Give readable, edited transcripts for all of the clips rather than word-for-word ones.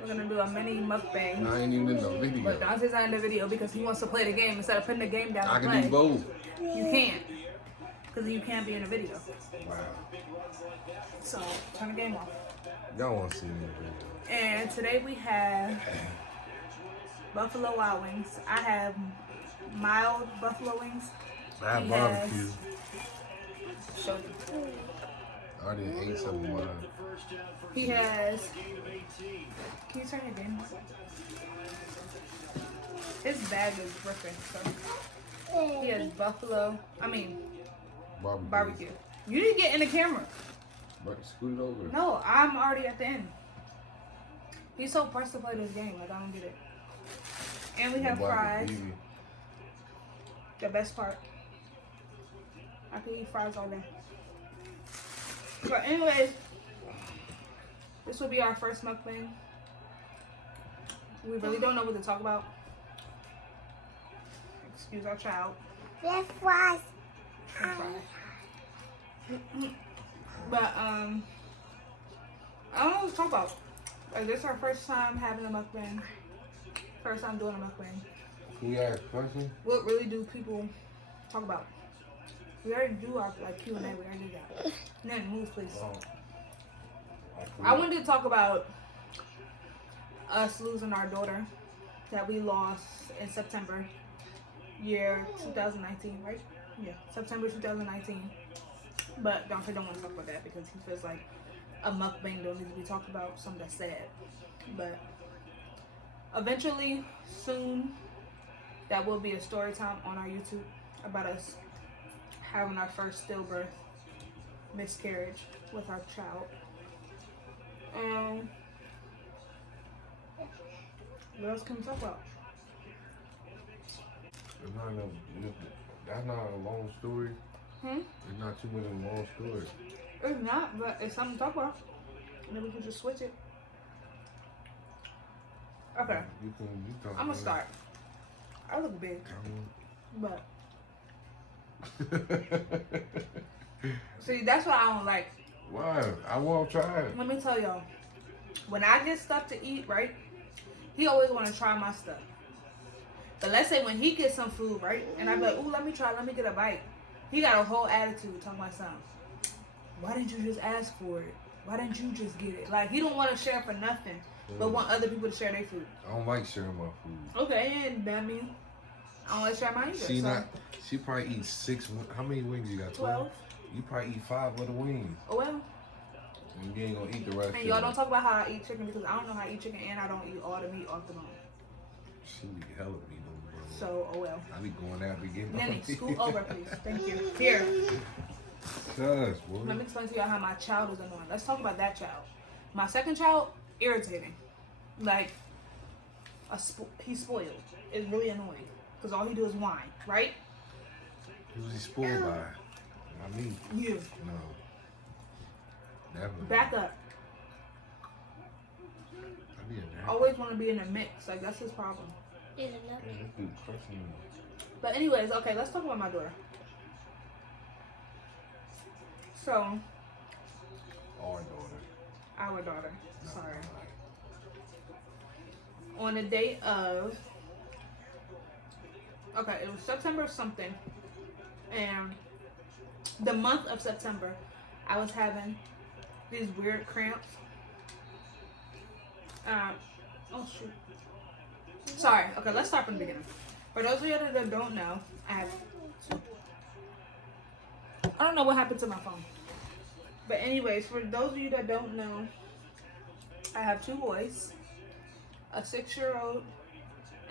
We're gonna do a mini mukbang. I ain't even in the video. But Dante's not in the video because he wants to play the game instead of putting the game down. I can do both. You can't. Because you can't be in the video. Wow. So, turn the game off. Y'all want to see me in the video. And today we have Buffalo Wild Wings. I have mild buffalo wings. I have barbecue. Show you. I already ate some of mine. He has. Can you turn your game off? His bag is ripping. So he has barbecue. You didn't get in the camera. But scoot it over. No, I'm already at the end. He's so pressed to play this game, like I don't get it. And we have fries. The best part. I could eat fries all day. But anyways, this will be our first mukbang. We really don't know what to talk about. Excuse our child. Yes, fries. But I don't know what to talk about. Like, this is our first time having a mukbang. First time doing a mukbang. Can you ask questions? What really do people talk about? We already do our Q&A. We already did that. Then move, please. I wanted to talk about us losing our daughter that we lost in September, year 2019, right? Yeah, September 2019. But Dante don't want to talk about that because he feels like a mukbang don't need to be talked about, something that's sad. But eventually, soon, that will be a story time on our YouTube about us having our first stillbirth miscarriage with our child. What else can we talk about? That's not a long story. It's not too much of a long story. It's not, but it's something to talk about. And then we can just switch it. Okay. You talk I'm gonna start. I look big, but see, that's what I don't like. Why? I won't try it. Let me tell y'all, when I get stuff to eat, right, he always want to try my stuff. But let's say when he gets some food, right, and I be like, ooh, let me try, let me get a bite. He got a whole attitude talking about something. Why didn't you just ask for it? Why didn't you just get it? Like, he don't want to share for nothing, but want other people to share their food. I don't like sharing my food. Okay, and that means I don't like share mine either. She probably eats 6. How many wings you got? 12? You probably eat 5 of the wings. Oh well. And you ain't gonna eat the rest. And y'all don't talk about how I eat chicken because I don't know how to eat chicken and I don't eat all the meat off the bone. She be hella meat over there. So, oh well. I be going out to get Nenny, scoot over, please. Thank you. Here. Shush, boy. Let me explain to y'all how my child is annoying. Let's talk about that child. My second child, irritating. Like, he's spoiled. It's really annoying. Because all he do is whine, right? Who's he spoiled by? Not me. You. No. Definitely. Back up. Always want to be in the mix. Like, that's his problem. In the mix. Yeah, this dude crushing me. But anyways, okay, let's talk about my daughter. So. Our daughter. Sorry. On the date of. Okay, it was September something. And the month of September, I was having these weird cramps. Oh shoot. Sorry. Okay, let's start from the beginning. For those of you that don't know, I don't know what happened to my phone. But anyways, for those of you that don't know, I have 2 boys, a 6-year-old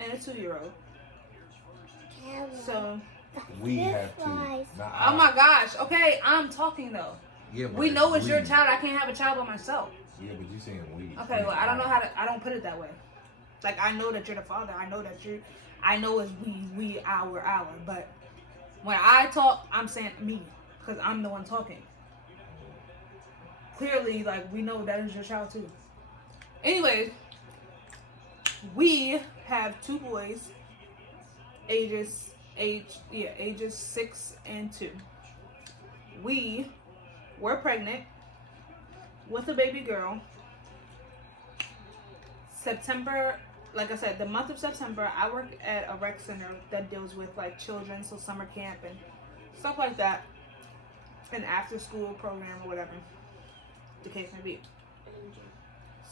and a 2-year-old. So we have to. Oh my gosh. Okay, I'm talking though. Yeah, but we know it's your we. child. I can't have a child by myself. Yeah, but you saying we. Okay, well, I don't know how to. I don't put it that way. Like, I know that you're the father. I know that you. I know it's we, our. But when I talk, I'm saying me, because I'm the one talking. Clearly, like, we know that is your child too. Anyways, we have 2 boys, ages 6 and 2. We were pregnant with a baby girl. September, like I said, the month of September, I work at a rec center that deals with like children, so summer camp and stuff like that, an after school program or whatever the case may be.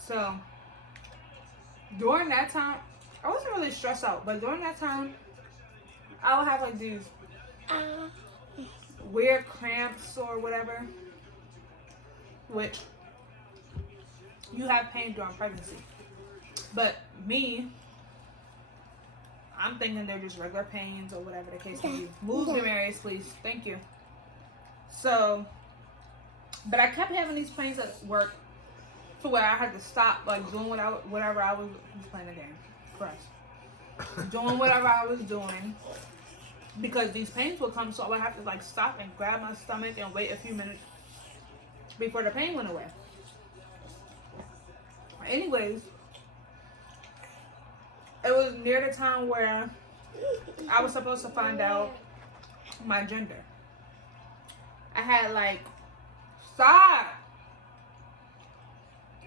So during that time, I wasn't really stressed out, but during that time, I would have like these weird cramps or whatever, which you have pain during pregnancy. But me, I'm thinking they're just regular pains or whatever the case may be. Move the Marys, please. Thank you. So, but I kept having these pains at work to where I had to stop like doing whatever I was playing the game. Correct. Doing whatever I was doing because these pains would come, so I would have to like stop and grab my stomach and wait a few minutes before the pain went away. Anyways, it was near the time where I was supposed to find out my gender. I had like, stop!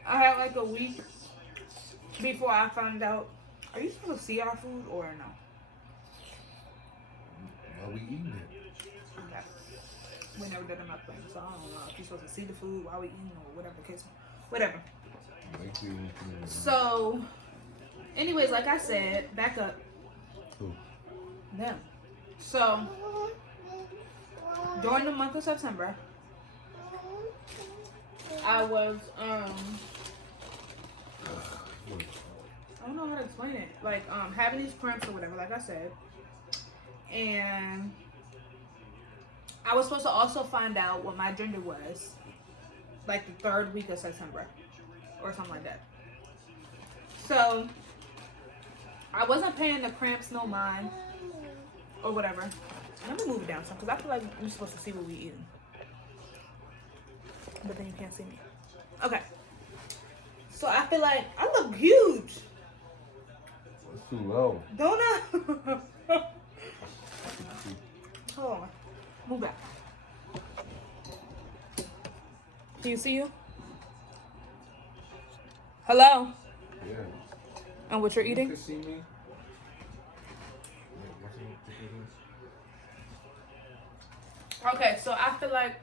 I had like a week before I found out. Are you supposed to see our food or no? Are we eating it? Okay. We never did a mukbang, so I don't know if you're supposed to see the food while we eating or whatever the case. Whatever. So, anyways, like I said, back up. Who? Them. So, during the month of September, I was, I don't know how to explain it. Like, having these cramps or whatever, like I said. And I was supposed to also find out what my gender was, like the 3rd week of September, or something like that. So, I wasn't paying the cramps no mind, or whatever. Let me move it down some, because I feel like you're supposed to see what we eating. But then you can't see me. Okay. So, I feel like I look huge. It's too low. Don't I? Hold on. Move back. Can you see you? Hello? Yeah. And what you're You eating? can see me. Okay, so I feel like,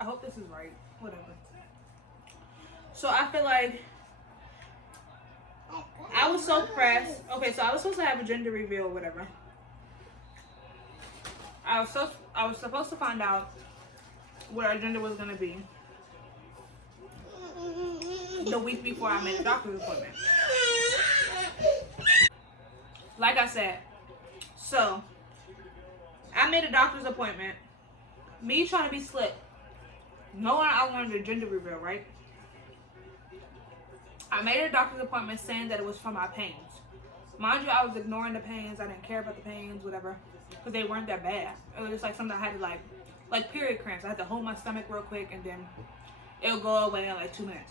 I hope this is right. Whatever. So I feel like I was so pressed. Okay, so I was supposed to have a gender reveal or whatever. I was supposed to find out what our gender was gonna be the week before I made a doctor's appointment. Like I said, so I made a doctor's appointment. Me trying to be slick, knowing I wanted a gender reveal, right? I made a doctor's appointment saying that it was for my pains. Mind you, I was ignoring the pains. I didn't care about the pains, whatever, because they weren't that bad. It was just like something I had to like period cramps. I had to hold my stomach real quick and then it'll go away in like 2 minutes.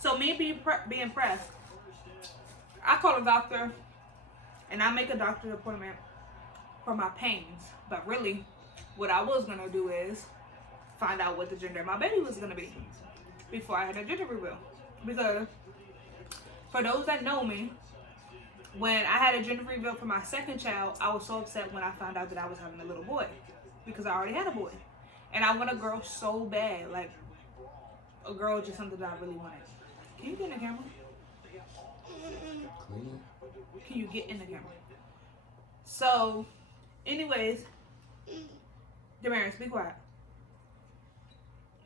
So me being pressed, I call a doctor and I make a doctor's appointment for my pains. But really, what I was gonna do is find out what the gender of my baby was gonna be before I had a gender reveal. Because for those that know me, when I had a gender reveal for my second child, I was so upset when I found out that I was having a little boy, because I already had a boy. And I want a girl so bad. Like, a girl is just something that I really wanted. Can you get in the camera? Clean. Can you get in the camera? So, anyways, Damaris, be quiet.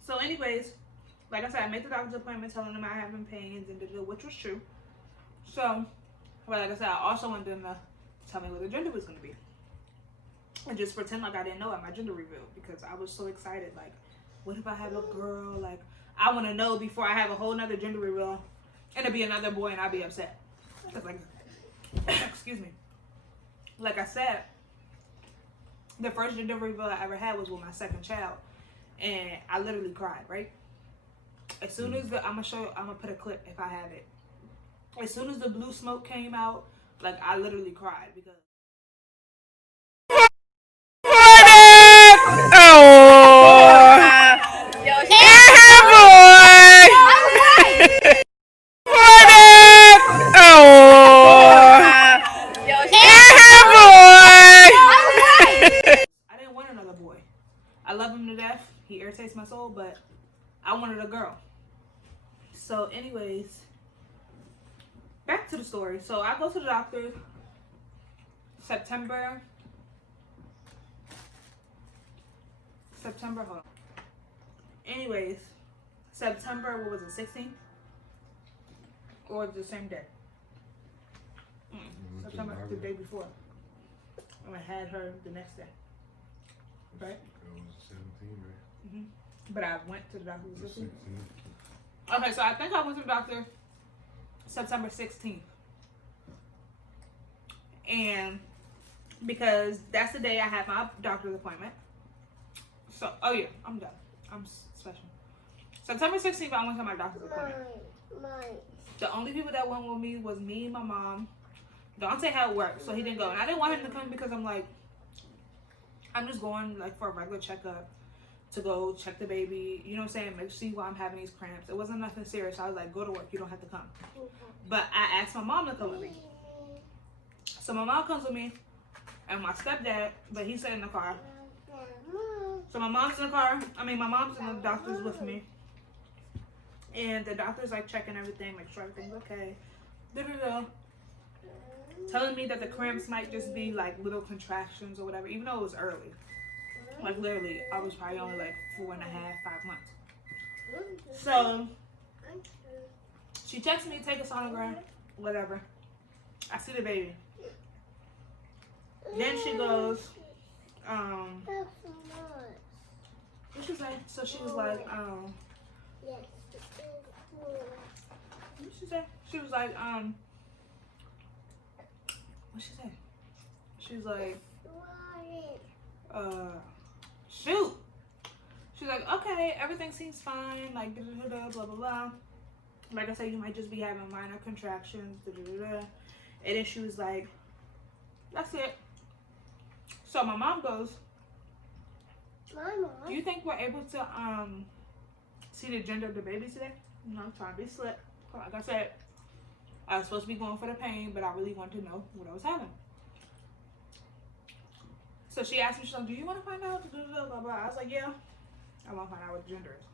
So, anyways, like I said, I made the doctor's appointment telling them I have been pains and which was true. So, but like I said, I also wanted them to tell me what the gender was going to be. And just pretend like I didn't know at my gender reveal, because I was so excited. Like, what if I have a girl? Like, I want to know before I have a whole nother gender reveal and it'll be another boy and I'll be upset. Cause like, excuse me. Like I said, the first gender reveal I ever had was with my second child. And I literally cried, right? As soon as I'm gonna put a clip if I have it. As soon as the blue smoke came out, like I literally cried because I didn't want another boy. I love him to death. He irritates my soul, but I wanted a girl. So anyways, back to the story. So I go to the doctor September, hold on. Anyways, September, what was it, 16th? Or the same day? September, the day before. And I had her the next day. Right? It was 17, right? But I went to the doctor the 16th. 16. Okay, so I think I went to the doctor September 16th. And because that's the day I had my doctor's appointment. So, oh yeah, I'm done. I'm special. September 16th, I went to my doctor's appointment. The only people that went with me was me, my mom. Dante had work, so he didn't go. And I didn't want him to come because I'm like, I'm just going like for a regular checkup to go check the baby, you know what I'm saying, see why I'm having these cramps. It wasn't nothing serious. I was like, go to work, you don't have to come. But I asked my mom to come with me. So my mom comes with me and my stepdad, but he's sitting in the car. So my mom's in the car, my mom's in the doctor's with me. And the doctor's like checking everything, make sure everything's okay. Telling me that the cramps might just be like little contractions or whatever, even though it was early. Like literally, I was probably only like 4.5, 5 months. So she texts me, take a sonogram, whatever. I see the baby. Then she goes, what she say? So she was like, what she say? She was like, what she say? She was like, shoot. She's like, okay, everything seems fine, like, blah, blah, blah. Like I said, you might just be having minor contractions, And then she was like, that's it. So my mom goes, do you think we're able to see the gender of the baby today? You know, I'm trying to be slick. Like I said, I was supposed to be going for the pain, but I really wanted to know what I was having. So she asked me, she's like, do you want to find out? Blah, blah, blah. I was like, yeah, I want to find out what the gender is.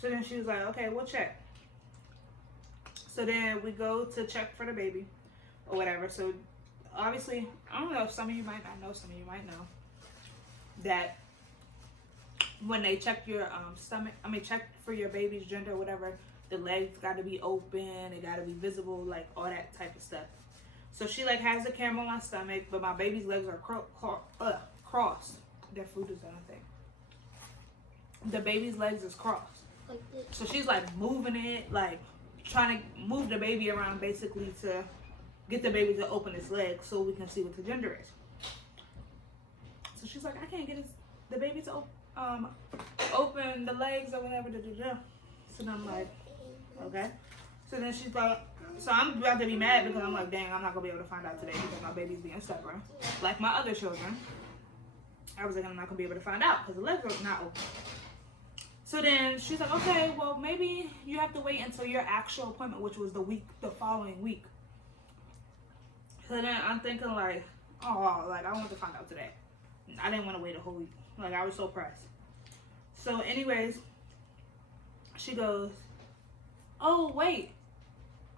So then she was like, okay, we'll check. So then we go to check for the baby or whatever. So obviously, I don't know, some of you might not know, some of you might know that when they check your stomach, check for your baby's gender or whatever, the legs got to be open, it got to be visible, like all that type of stuff. So she like has the camera on my stomach, but my baby's legs are crossed. Their food is done, I think. The baby's legs is crossed. So she's like moving it, like trying to move the baby around basically to get the baby to open its legs so we can see what the gender is. So she's like, I can't get the baby to open the legs or whatever. So then I'm like, okay. So then she's like, so I'm about to be mad because I'm like, dang, I'm not going to be able to find out today because my baby's being stubborn. Like my other children. I was like, I'm not going to be able to find out because the legs are not open. So then she's like, okay, well, maybe you have to wait until your actual appointment, which was the following week. So then I'm thinking like, oh, like I wanted to find out today. I didn't want to wait a whole week. Like I was so pressed. So anyways, she goes, oh, wait,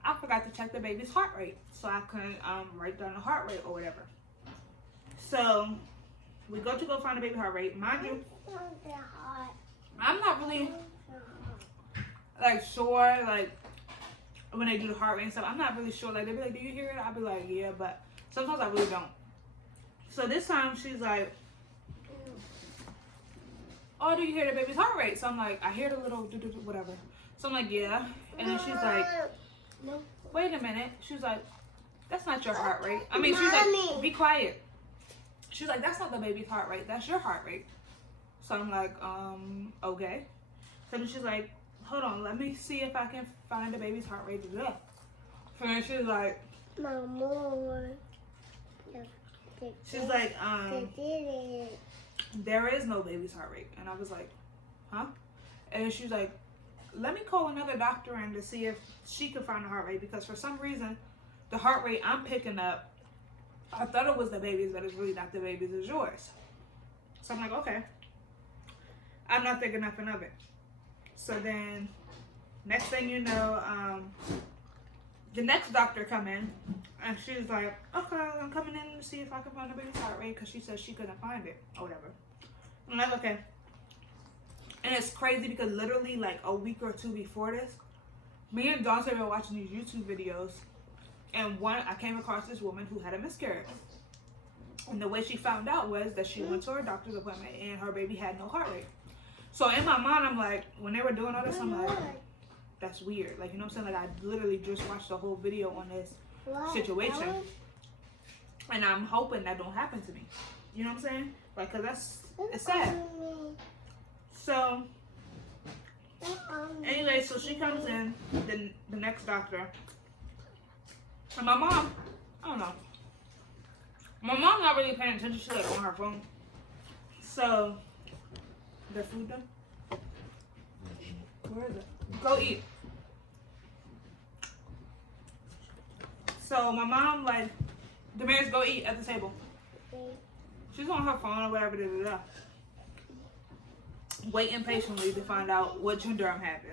I forgot to check the baby's heart rate. So I couldn't write down the heart rate or whatever. So we go find the baby heart rate. Mind you, I'm not really like sure, like when they do the heart rate and stuff, I'm not really sure. Like they be like, do you hear it? I'll be like, yeah, but sometimes I really don't. So this time she's like, oh, do you hear the baby's heart rate? So I'm like, I hear the little whatever. So I'm like, yeah. And then she's like, wait a minute. She's like, that's not your heart rate. I mean, she's like, be quiet. She's like, that's not the baby's heart rate. That's your heart rate. So I'm like, okay. So then she's like, hold on, let me see if I can find the baby's heart rate. So then she's like, there is no baby's heart rate. And I was like, huh? And then she's like, let me call another doctor in to see if she could find the heart rate, because for some reason, the heart rate I'm picking up, I thought it was the baby's, but it's really not the baby's, it's yours. So I'm like, okay. I'm not thinking nothing of it. So then, next thing you know, the next doctor come in, and she's like, okay, I'm coming in to see if I can find the baby's heart rate, because she said she couldn't find it, or whatever. I'm like, okay. And it's crazy because literally like a week or two before this, me and Dante were watching these YouTube videos, and I came across this woman who had a miscarriage. And the way she found out was that she went to her doctor's appointment and her baby had no heart rate. So in my mind, I'm like, when they were doing all this, I'm like, that's weird. Like, you know what I'm saying? Like, I literally just watched the whole video on this situation. And I'm hoping that don't happen to me. You know what I'm saying? Like, because it's sad. So, anyway, so she comes in, the next doctor. And my mom, I don't know. My mom's not really paying attention. She's like on her phone. So, the food done? Where is it? Go eat. So my mom like, Damaris, go eat at the table. She's on her phone or whatever. Waiting patiently to find out what gender I'm having.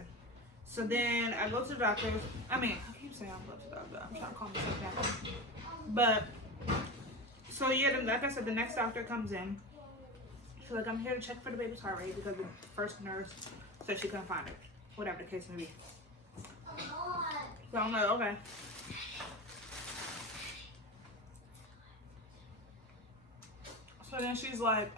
So then I go to the doctor. I mean, I keep saying I'm going to the doctor. I'm trying to calm myself down. But so yeah, like I said, the next doctor comes in. She's like, I'm here to check for the baby's heart rate because the first nurse said she couldn't find it. Whatever the case may be. So I'm like, okay. So then she's like,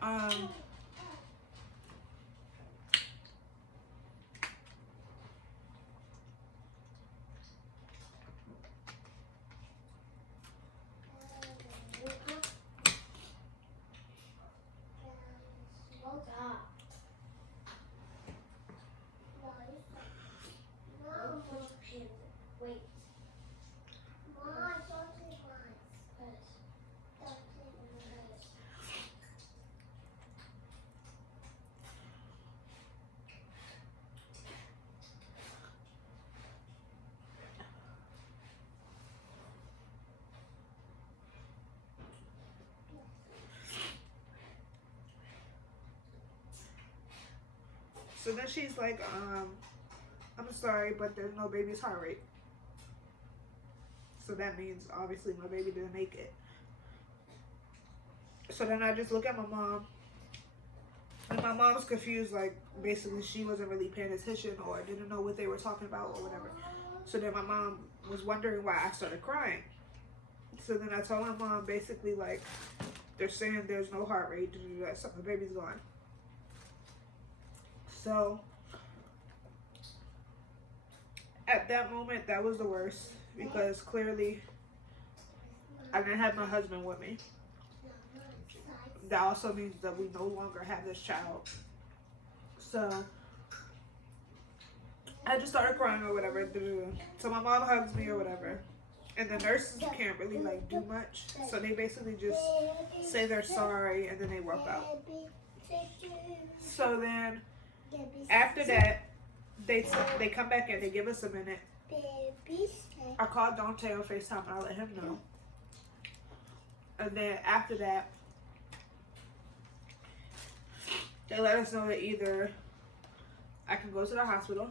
so then she's like, I'm sorry, but there's no baby's heart rate. So that means obviously my baby didn't make it. So then I just look at my mom, and my mom was confused, like basically she wasn't really paying attention or didn't know what they were talking about or whatever. So then my mom was wondering why I started crying. So then I told my mom basically like, they're saying there's no heart rate, so the baby's gone. So at that moment, that was the worst because clearly I didn't have my husband with me. That also means that we no longer have this child. So I just started crying or whatever. So my mom hugs me or whatever. And the nurses can't really like do much. So they basically just say they're sorry and then they walk out. So then after that, they come back and they give us a minute. I called Dante on FaceTime and I let him know. And then after that, they let us know that either I can go to the hospital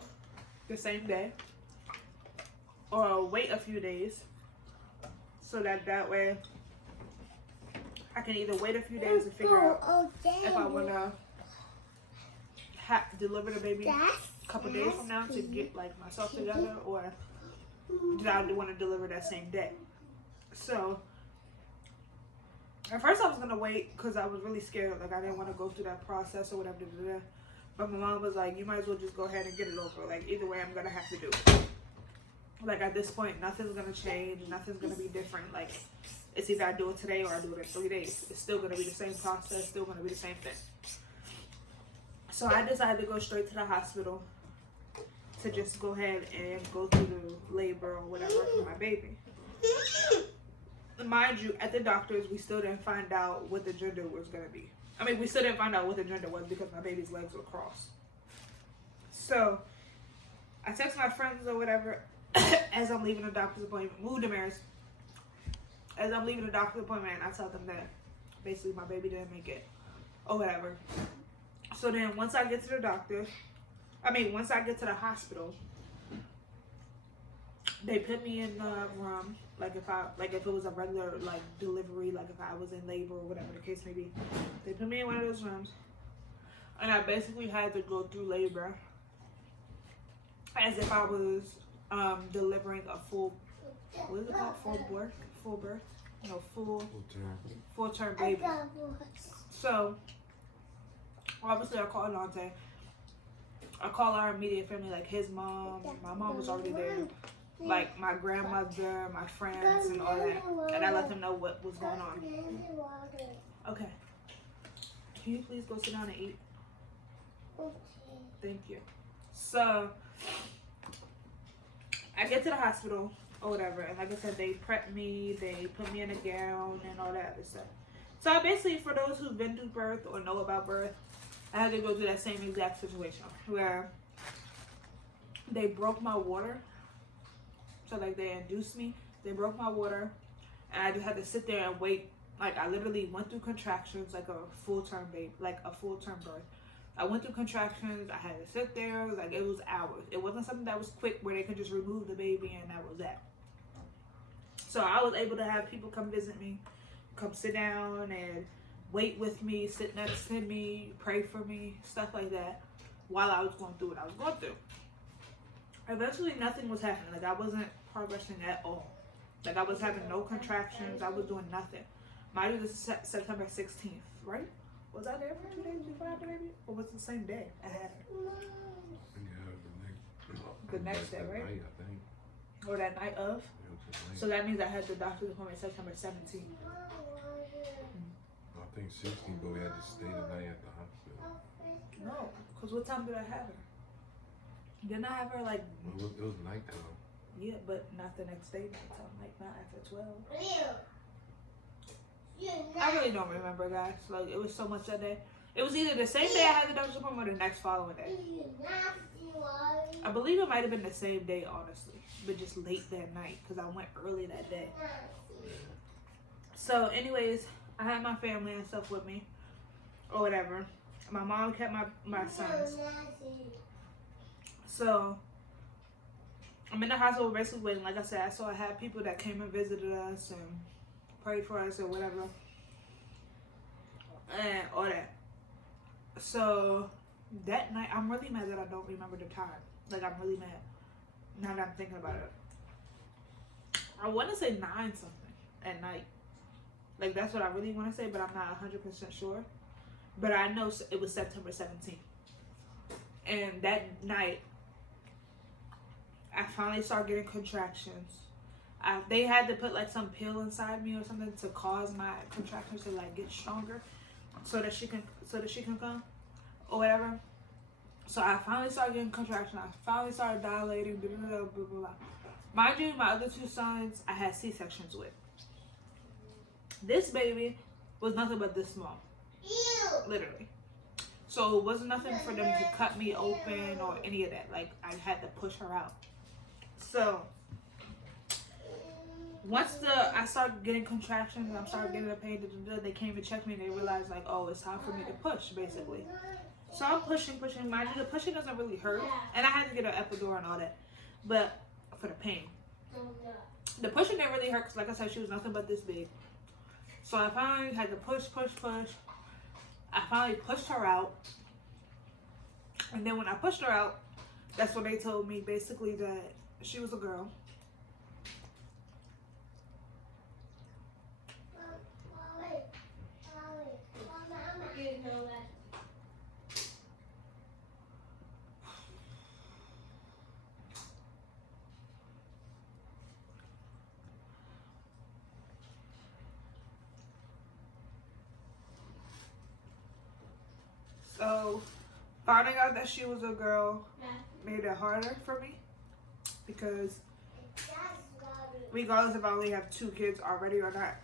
the same day or wait a few days so that way I can either wait a few days and figure out if I want to deliver the baby a couple days from now to get like myself together, or did I want to deliver that same day. So at first I was going to wait because I was really scared, like I didn't want to go through that process or whatever. But my mom was like, you might as well just go ahead and get it over. Like, either way, I'm going to have to do it. Like, at this point, nothing's going to change. Nothing's going to be different. Like, it's either I do it today or I do it in 3 days. It's still going to be the same process. Still going to be the same thing. So I decided to go straight to the hospital to just go ahead and go through the labor or whatever for my baby. Mind you, at the doctor's, we still didn't find out what the gender was going to be. I mean, we still didn't find out what the gender was because my baby's legs were crossed. So, I text my friends or whatever as I'm leaving the doctor's appointment. Move to Maris. As I'm leaving the doctor's appointment, I tell them that basically my baby didn't make it or whatever. So then once I get to the doctor, once I get to the hospital, they put me in the room, like if it was a regular like delivery, like if I was in labor or whatever the case may be. They put me in one of those rooms, and I basically had to go through labor as if I was delivering a full, what is it called? Full birth? No, full term baby. So obviously I called Dante. I called our immediate family, like his mom. My mom was already there. Like my grandmother, my friends, and all that. And I let them know what was going on. Okay. Can you please go sit down and eat? Thank you. So, I get to the hospital or whatever. And like I said, they prepped me. They put me in a gown and all that other stuff. So basically, for those who've been through birth or know about birth, I had to go through that same exact situation where they broke my water. So like they induced me, they broke my water, and I just had to sit there and wait. Like I literally went through contractions like a full-term baby, like a full-term birth. I went through contractions, I had to sit there, it was hours. It wasn't something that was quick where they could just remove the baby and that was that. So I was able to have people come visit me, come sit down and wait with me, sit next to me, pray for me, stuff like that, while I was going through what I was going through. Eventually, nothing was happening. Like, I wasn't progressing at all. Like, I was having no contractions. I was doing nothing. Mind you, this is September 16th, right? Was I there for 2 days before I had the baby? Or was it the same day I had her? The next day, right? Night, I think. Or that night of? So that means I had the doctor's appointment September 17th. I think 16, but we had to stay the night at the hospital. No, because what time did I have her? Didn't I have her like... It was nighttime. Yeah, but not the next day nighttime. Like, not after 12. I really don't remember, guys. Like, it was so much that day. It was either the same day I had the doctor's appointment or the next following day. I believe it might have been the same day, honestly. But just late that night, because I went early that day. So, anyways, I had my family and stuff with me. Or whatever. My mom kept my sons. So, I'm in the hospital basically waiting. Like I said, I had people that came and visited us and prayed for us or whatever. And all that. So, that night, I'm really mad that I don't remember the time. Like, I'm really mad. Now that I'm thinking about it. I want to say 9 something at night. Like, that's what I really want to say, but I'm not 100% sure. But I know it was September 17th. And that night, I finally started getting contractions. They had to put like some pill inside me or something to cause my contractions to like get stronger, so that she can come or whatever. So I finally started getting contractions. I finally started dilating. Blah, blah, blah, blah, blah. Mind you, my other 2 sons I had C-sections with. This baby was nothing but this small, literally. So it wasn't nothing for them to cut me open or any of that. Like, I had to push her out. So, once I started getting contractions, I started getting the pain, they came and checked me and they realized, like, oh, it's time for me to push, basically. So I'm pushing. Mind you, the pushing doesn't really hurt. And I had to get an epidural and all that. But, for the pain. The pushing didn't really hurt because, like I said, she was nothing but this big. So I finally had to push. I finally pushed her out. And then when I pushed her out, that's when they told me basically that she was a girl. So finding out that she was a girl made it harder for me because regardless if I only have 2 kids already or not,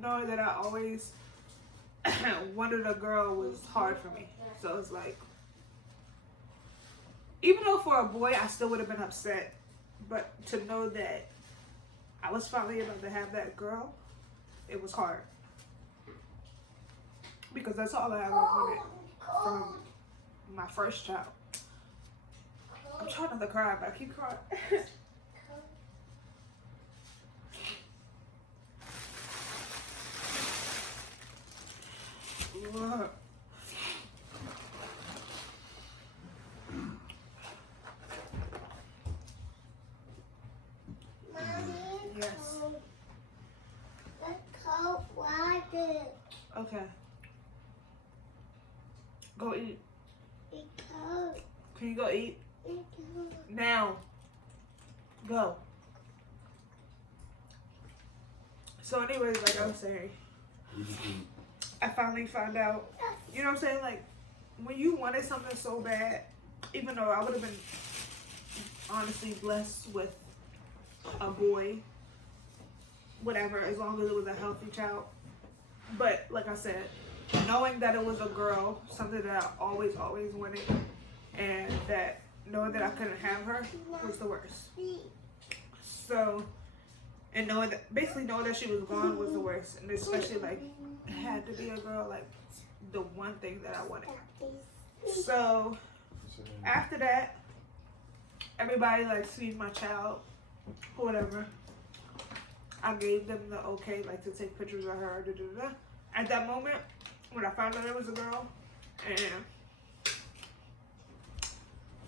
knowing that I always wanted a girl was hard for me. So it's like, even though for a boy I still would have been upset, but to know that I was finally about to have that girl, it was hard. Because that's all I ever wanted from my first child. I'm trying not to cry, but I keep crying. Yes. Okay. Go eat. Can you go eat? Now. Go. So anyways, like I was saying, I finally found out, you know what I'm saying? Like, when you wanted something so bad, even though I would have been honestly blessed with a boy, whatever, as long as it was a healthy child. But like I said, knowing that it was a girl, something that I always wanted, and that knowing that I couldn't have her was the worst. So, and basically knowing that she was gone was the worst, and especially like it had to be a girl, like the one thing that I wanted. So after that, everybody like seen my child, whatever. I gave them the okay, like to take pictures of her. At that moment, when I found out it was a girl, and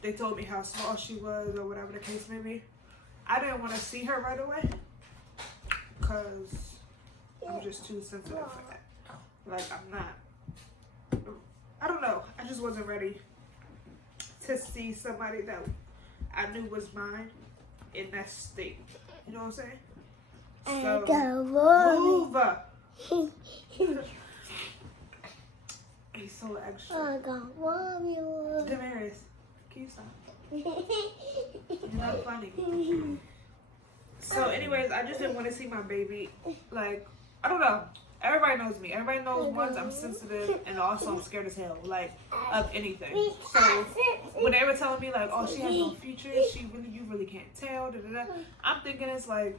they told me how small she was or whatever the case may be, I didn't want to see her right away because I'm just too sensitive for that. Like, I don't know. I just wasn't ready to see somebody that I knew was mine in that state. You know what I'm saying? So, move. He's so extra. I got mommy. Damaris, can you stop? You're not funny. So anyways, I just didn't want to see my baby. Like, I don't know. Everybody knows me. Everybody knows once I'm sensitive and also I'm scared as hell, like, of anything. So when they were telling me like, oh, she has no features, you really can't tell, I'm thinking it's like,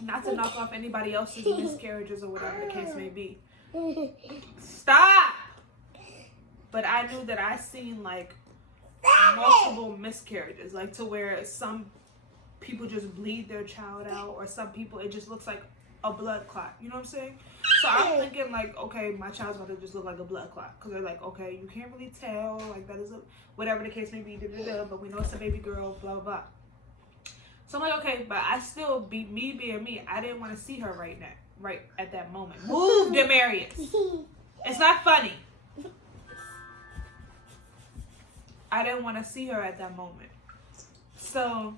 not to knock off anybody else's miscarriages or whatever the case may be. Stop! But I knew that I seen like multiple miscarriages, like to where some people just bleed their child out, or some people it just looks like a blood clot. You know what I'm saying? So I'm thinking like, okay, my child's about to just look like a blood clot, because they're like, okay, you can't really tell, like that is whatever the case may be, but we know it's a baby girl, blah blah blah. So I'm like, okay, but I still being me. I didn't want to see her right at that moment. Move, Demarius. It's not funny. I didn't want to see her at that moment. So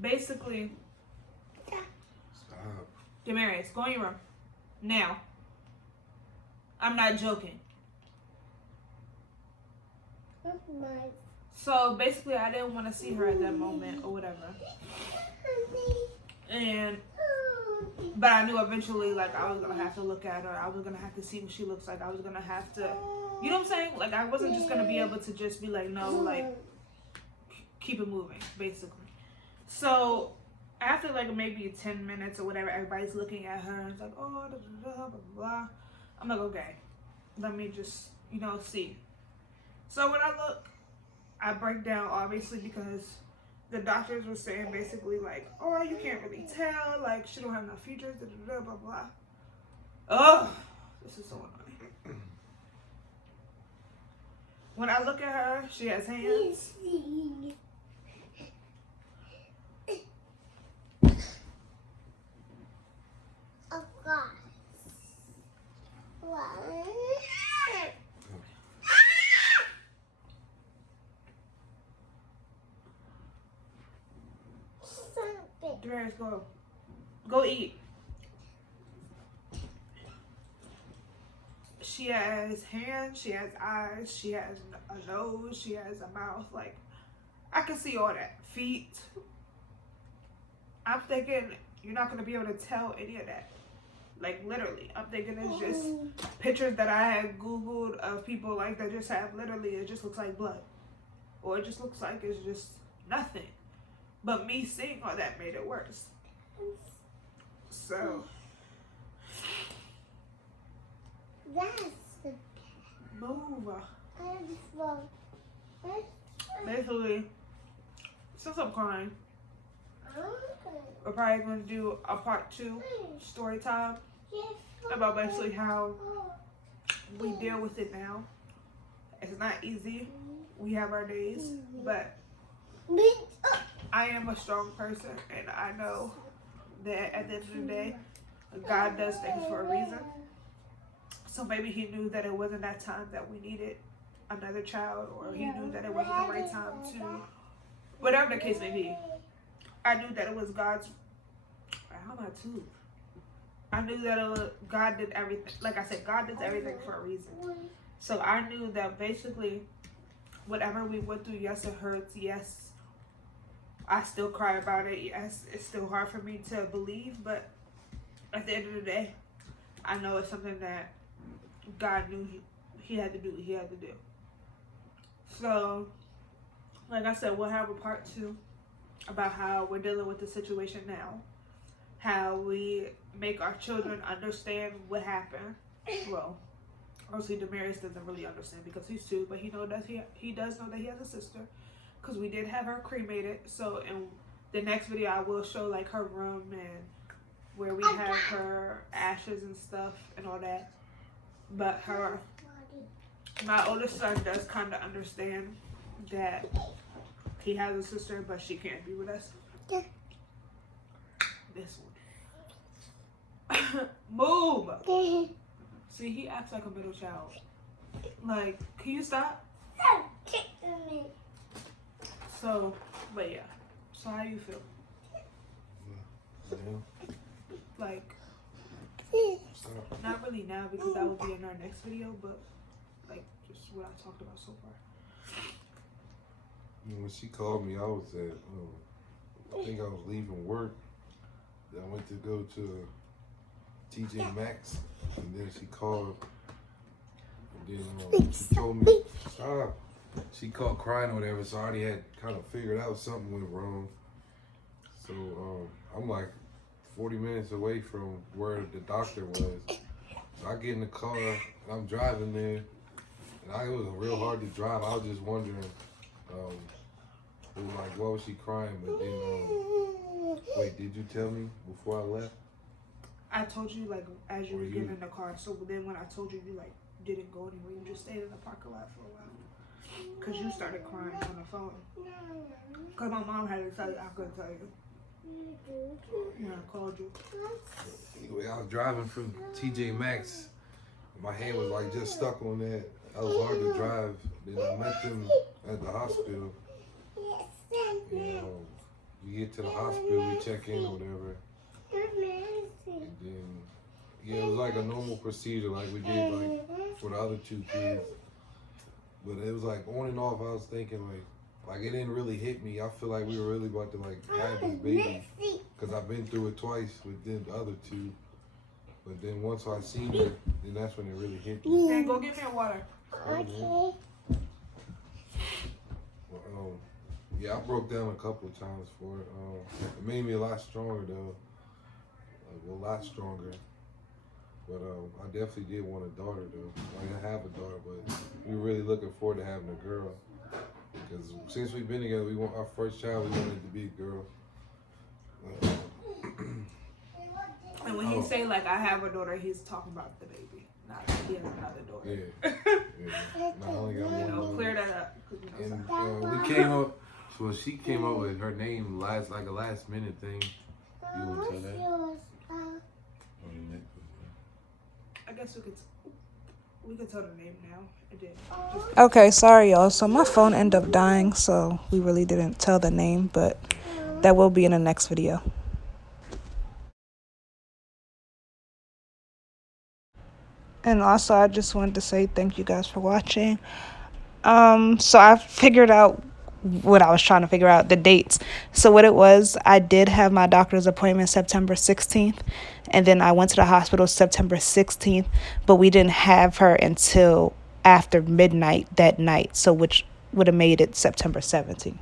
basically, Stop. Demarius, go in your room now. I'm not joking. So basically, I didn't want to see her at that moment or whatever. But I knew eventually, like, I was gonna have to look at her. I was gonna have to see what she looks like. I was gonna have to, you know what I'm saying? Like, I wasn't just gonna be able to just be like, no, like, keep it moving, basically. So after like maybe 10 minutes or whatever, everybody's looking at her and it's like, oh, blah, blah, blah, blah. I'm like, okay, let me just, see. So when I look, I break down, obviously, because the doctors were saying basically like, oh, you can't really tell, like she don't have no features, blah blah blah. Oh, this is so annoying. When I look at her, she has hands. Oh God. What? Darius, go eat. she has hands, she has eyes, she has a nose, she has a mouth. Like, I can see all that. Feet. I'm thinking you're not going to be able to tell any of that. Like, literally. I'm thinking it's just pictures that I had Googled of people like that just have literally, it just looks like blood. Or it just looks like it's just nothing. But me seeing all that made it worse. So. That's the Move. phone. Basically, since I'm crying, we're probably going to do a part 2 story time about basically how we deal with it now. It's not easy. We have our days, but I am a strong person, and I know that at the end of the day, God does things for a reason. So maybe he knew that it wasn't that time that we needed another child, or he knew that it wasn't the right time to, whatever the case may be. I knew that it was God's, how am I too? I knew that God did everything. Like I said, God does everything for a reason. So I knew that basically, whatever we went through, yes, it hurts. Yes, I still cry about it. Yes, it's still hard for me to believe. But at the end of the day, I know it's something that God knew he had to do. He had to do. So, like I said, we'll have a part 2 about how we're dealing with the situation now. How we make our children understand what happened. Well, obviously Demarius doesn't really understand because he's 2, but he does know that he has a sister, because we did have her cremated. So in the next video, I will show like her room and where we have her ashes and stuff and all that. But my oldest son does kind of understand that he has a sister, but she can't be with us. This one. Move. See, he acts like a middle child. Like, can you stop? So, but yeah. So how you feel? Like, not really now, because that will be in our next video, but like just what I talked about so far. When she called me, I was at, I think I was leaving work. Then I went to go to TJ Maxx, and then she called, and then she told me, stop. She called crying or whatever, so I already had kind of figured out something went wrong. So I'm like 40 minutes away from where the doctor was. So I get in the car, and I'm driving there, and it was real hard to drive. I was just wondering, like, why was she crying? But then, wait, did you tell me before I left? I told you, like, as you were getting in the car. So then when I told you, you, like, didn't go anywhere. You just stayed in the parking lot for a while. Because you started crying on the phone. Because my mom had to tell you. I couldn't tell you. When I called you. Anyway, I was driving from TJ Maxx. My hand was, like, just stuck on that. It was hard to drive. Then I met them at the hospital. We get to the hospital, we check in or whatever. And then, yeah, it was like a normal procedure like we did like for the other 2 kids. But it was like on and off. I was thinking like it didn't really hit me. I feel like we were really about to like have this baby, because I've been through it twice with the other 2. But then once I seen her, then that's when it really hit me. Then go get me a water. Okay. Well, yeah, I broke down a couple of times for it. It made me a lot stronger though. A lot stronger. But I definitely did want a daughter though. Like, I have a daughter, but we're really looking forward to having a girl. Because since we've been together, we want our first child. We wanted to be a girl. And when he say like I have a daughter, he's talking about the baby, not that he has another daughter. Yeah. No, I only got one. You know, clear that up. And we came up. So she came up with her name like a last minute thing. You want to tell that? I guess we could tell the name now. It did. Okay, sorry y'all. So my phone ended up dying, so we really didn't tell the name, but that will be in the next video. And also, I just wanted to say thank you guys for watching. So I figured out what I was trying to figure out, the dates. So what it was, I did have my doctor's appointment September 16th, and then I went to the hospital September 16th, but we didn't have her until after midnight that night, so which would have made it September 17th.